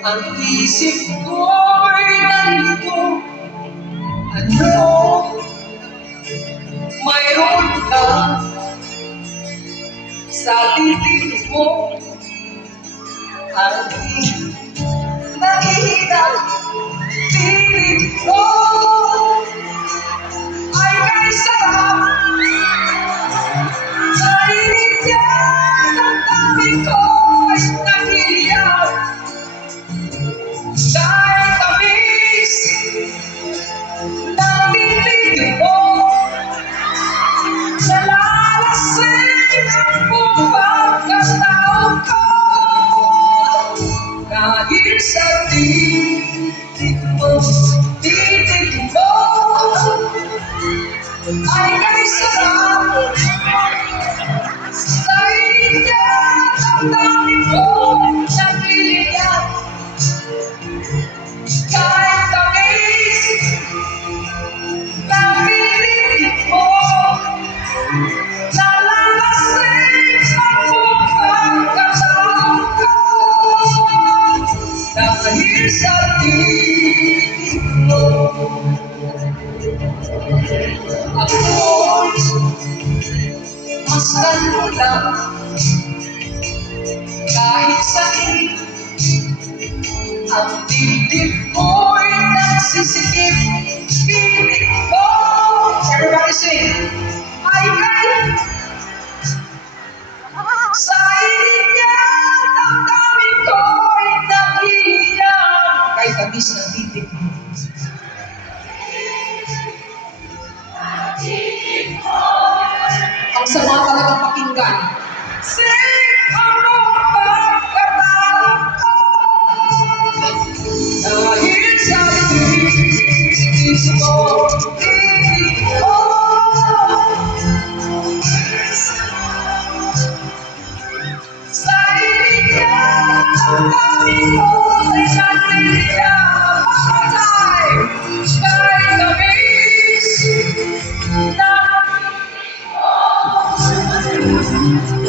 Ang isip ko'y nalito. Ano? Mayroon ka sa titig mo. Ang nahihinag titig mo ay kay sarap sa init niya. Ang dami ko'y nahihiyap dahil tamis ng titig mo. Nalalasing ang buong pagkatao ko dahil sa titig mo. Titig mo ay kay sarap sa init niya. Ang dami ko'y nagliliyap kahit tamis ng titig mo. Nalalasing ang buong pagkatao ko dahil sa titig mo. Ako'y masdan mo lang kahit sakit. Ang titig mo'y nagsisikip. Titig mo, everybody sing, ay kay sa init niya. Damdamin ko'y naghihiyap kay tamis ng titig mo. Ang sama talagang pakinggan. Sing ang buong pagkatao ko dahil sa titig mo. Titig mo sa init niya. Ang dami ko'y nagliliyap. One more time. Kahit tamis ng titig mo.